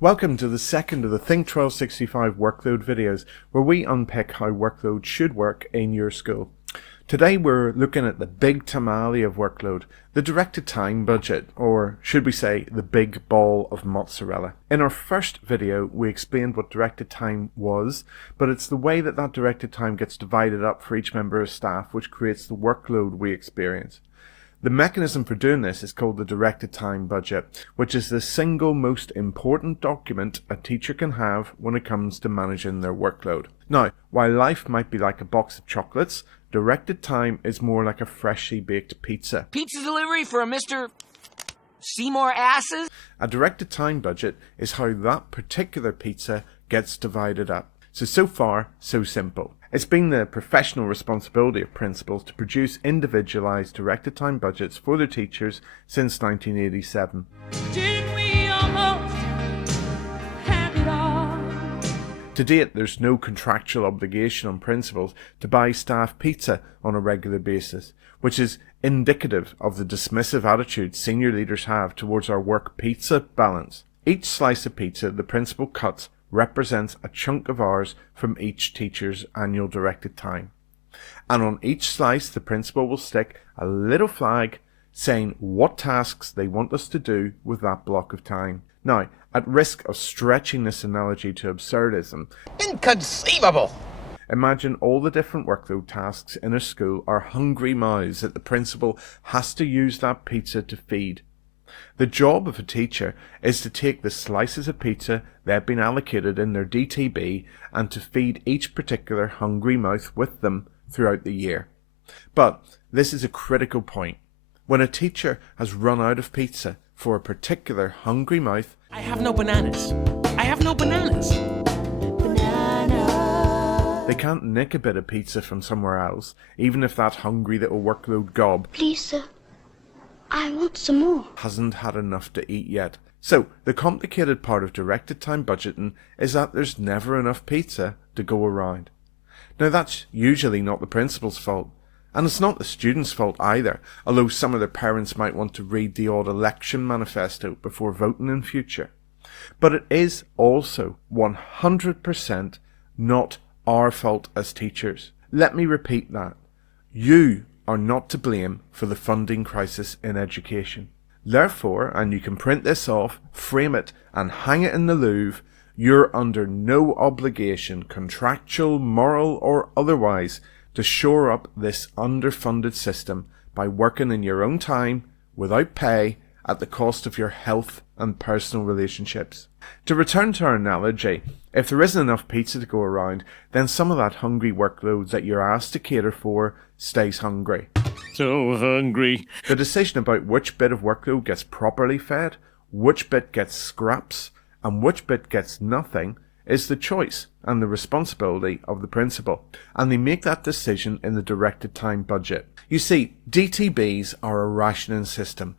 Welcome to the second of the Think 1265 workload videos, where we unpick how workload should work in your school. Today we're looking at the big tamale of workload, the directed time budget, or should we say the big ball of mozzarella. In our first video we explained what directed time was, but it's the way that directed time gets divided up for each member of staff which creates the workload we experience. The mechanism for doing this is called the directed time budget, which is the single most important document a teacher can have when it comes to managing their workload. Now, while life might be like a box of chocolates, directed time is more like a freshly baked pizza. Pizza delivery for a Mr. Seymour Asses? A directed time budget is how that particular pizza gets divided up. So far, so simple. It's been the professional responsibility of principals to produce individualised directed time budgets for their teachers since 1987. Didn't we almost have it all? To date, there's no contractual obligation on principals to buy staff pizza on a regular basis, which is indicative of the dismissive attitude senior leaders have towards our work pizza balance. Each slice of pizza the principal cuts represents a chunk of hours from each teacher's annual directed time. And on each slice the principal will stick a little flag saying what tasks they want us to do with that block of time. Now, at risk of stretching this analogy to absurdism, Inconceivable! imagine all the different workload tasks in a school are hungry mouths that the principal has to use that pizza to feed. The job of a teacher is to take the slices of pizza they've been allocated in their DTB and to feed each particular hungry mouth with them throughout the year. But this is a critical point. When a teacher has run out of pizza for a particular hungry mouth, I have no bananas. I have no bananas. they can't nick a bit of pizza from somewhere else, even if that hungry little workload gob Please, sir, I want some more. hasn't had enough to eat yet. So, the complicated part of directed time budgeting is that there's never enough pizza to go around. Now that's usually not the principal's fault, and it's not the student's fault either, although some of their parents might want to read the odd election manifesto before voting in future. But it is also 100% not our fault as teachers. Let me repeat that. You are not to blame for the funding crisis in education. Therefore, and you can print this off, frame it and hang it in the Louvre, you're under no obligation, contractual, moral or otherwise, to shore up this underfunded system by working in your own time, without pay, at the cost of your health and personal relationships. To return to our analogy, if there isn't enough pizza to go around, then some of that hungry workload that you're asked to cater for stays hungry. So hungry. The decision about which bit of workload gets properly fed, which bit gets scraps, and which bit gets nothing is the choice and the responsibility of the principal, and they make that decision in the directed time budget. You see, DTBs are a rationing system.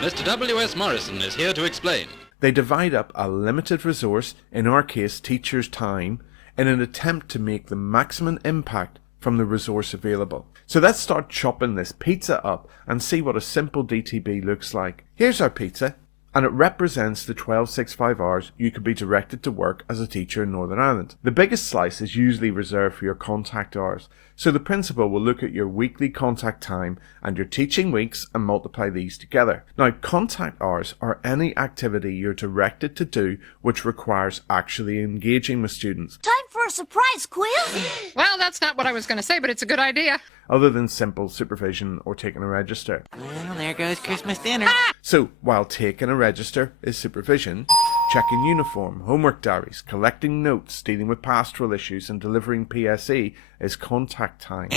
Mr. W.S. Morrison is here to explain. They divide up a limited resource, in our case teachers' time, in an attempt to make the maximum impact from the resource available. So let's start chopping this pizza up and see what a simple DTB looks like. Here's our pizza, and it represents the 1265 hours you could be directed to work as a teacher in Northern Ireland. The biggest slice is usually reserved for your contact hours, so the principal will look at your weekly contact time and your teaching weeks and multiply these together. Now, contact hours are any activity you're directed to do which requires actually engaging with students, Time for a surprise quiz? Well, that's not what I was going to say, but it's a good idea. other than simple supervision or taking a register. Well, there goes Christmas dinner. So, while taking a register is supervision, checking uniform, homework diaries, collecting notes, dealing with pastoral issues and delivering PSE is contact time.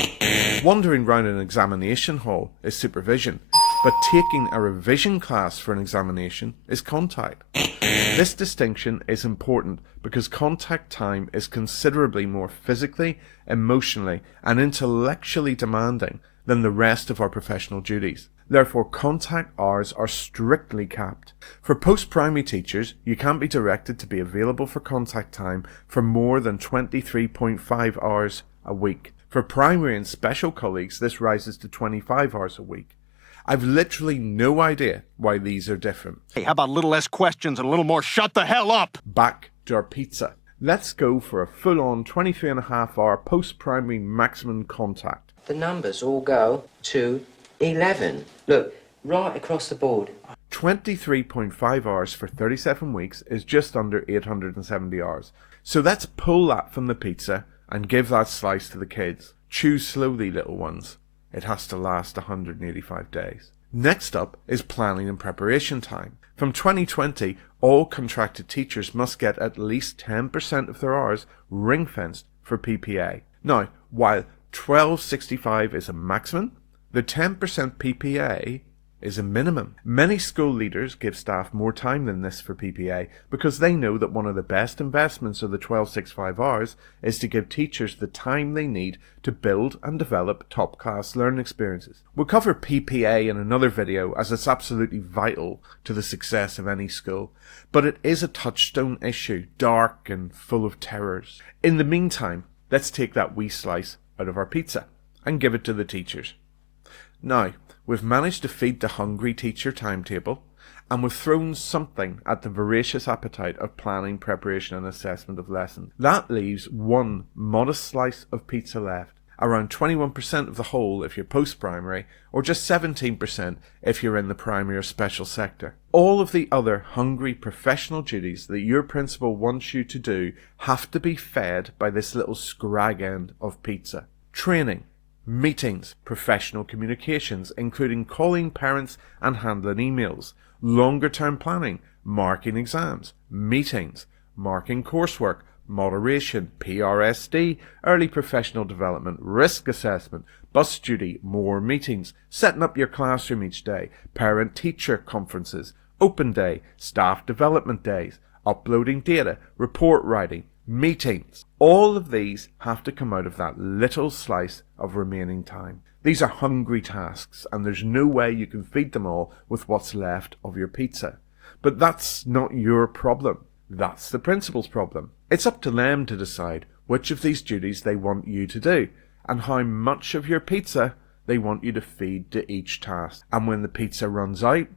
Wandering round an examination hall is supervision, but taking a revision class for an examination is contact. This distinction is important because contact time is considerably more physically, emotionally and intellectually demanding than the rest of our professional duties. Therefore, contact hours are strictly capped. For post-primary teachers, you can't be directed to be available for contact time for more than 23.5 hours a week. For primary and special colleagues, this rises to 25 hours a week. I've literally no idea why these are different. Hey, how about a little less questions and a little more shut the hell up? Back to our pizza. Let's go for a full-on 23.5-hour post-primary maximum contact. The numbers all go to 11. Look, right across the board. 23.5 hours for 37 weeks is just under 870 hours. So let's pull that from the pizza and give that slice to the kids. Chew slowly, little ones. It has to last 185 days. Next up is planning and preparation time. From 2020, all contracted teachers must get at least 10% of their hours ring-fenced for PPA. Now, while 1265 is a maximum, the 10% PPA is a minimum. Many school leaders give staff more time than this for PPA because they know that one of the best investments of the 1265 hours is to give teachers the time they need to build and develop top-class learning experiences. We'll cover PPA in another video as it's absolutely vital to the success of any school, but it is a touchstone issue, dark and full of terrors. In the meantime, let's take that wee slice out of our pizza and give it to the teachers. Now, we've managed to feed the hungry teacher timetable, and we've thrown something at the voracious appetite of planning, preparation and assessment of lessons. That leaves one modest slice of pizza left, around 21% of the whole if you're post-primary, or just 17% if you're in the primary or special sector. All of the other hungry professional duties that your principal wants you to do have to be fed by this little scrag end of pizza. Training, meetings, professional communications, including calling parents and handling emails, longer term planning, marking exams, meetings, marking coursework, moderation, PRSD, early professional development, risk assessment, bus duty, more meetings, setting up your classroom each day, parent-teacher conferences, open day, staff development days, uploading data, report writing, meetings. All of these have to come out of that little slice of remaining time. These are hungry tasks, and there's no way you can feed them all with what's left of your pizza. But that's not your problem. That's the principal's problem. It's up to them to decide which of these duties they want you to do, and how much of your pizza they want you to feed to each task. And when the pizza runs out,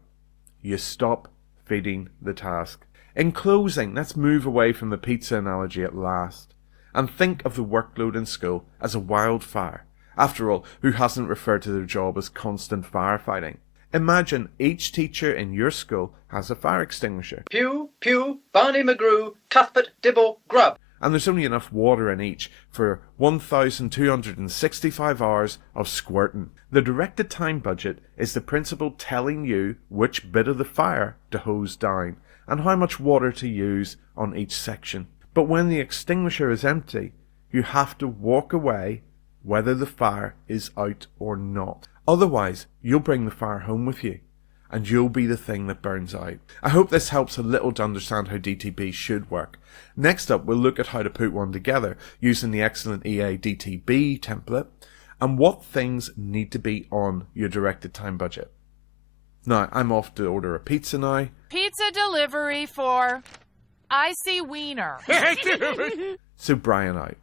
you stop feeding the task. In closing, let's move away from the pizza analogy at last, and think of the workload in school as a wildfire. After all, who hasn't referred to their job as constant firefighting? Imagine each teacher in your school has a fire extinguisher. Pew, pew, Barney McGrew, Cuthbert, Dibble, Grub. And there's only enough water in each for 1,265 hours of squirting. The directed time budget is the principal telling you which bit of the fire to hose down and how much water to use on each section. But when the extinguisher is empty, you have to walk away whether the fire is out or not. Otherwise, you'll bring the fire home with you, and you'll be the thing that burns out. I hope this helps a little to understand how DTB should work. Next up, we'll look at how to put one together using the excellent EA DTB template, and what things need to be on your directed time budget. Now, I'm off to order a pizza now. Pizza delivery for Icy Wiener. So Brian out.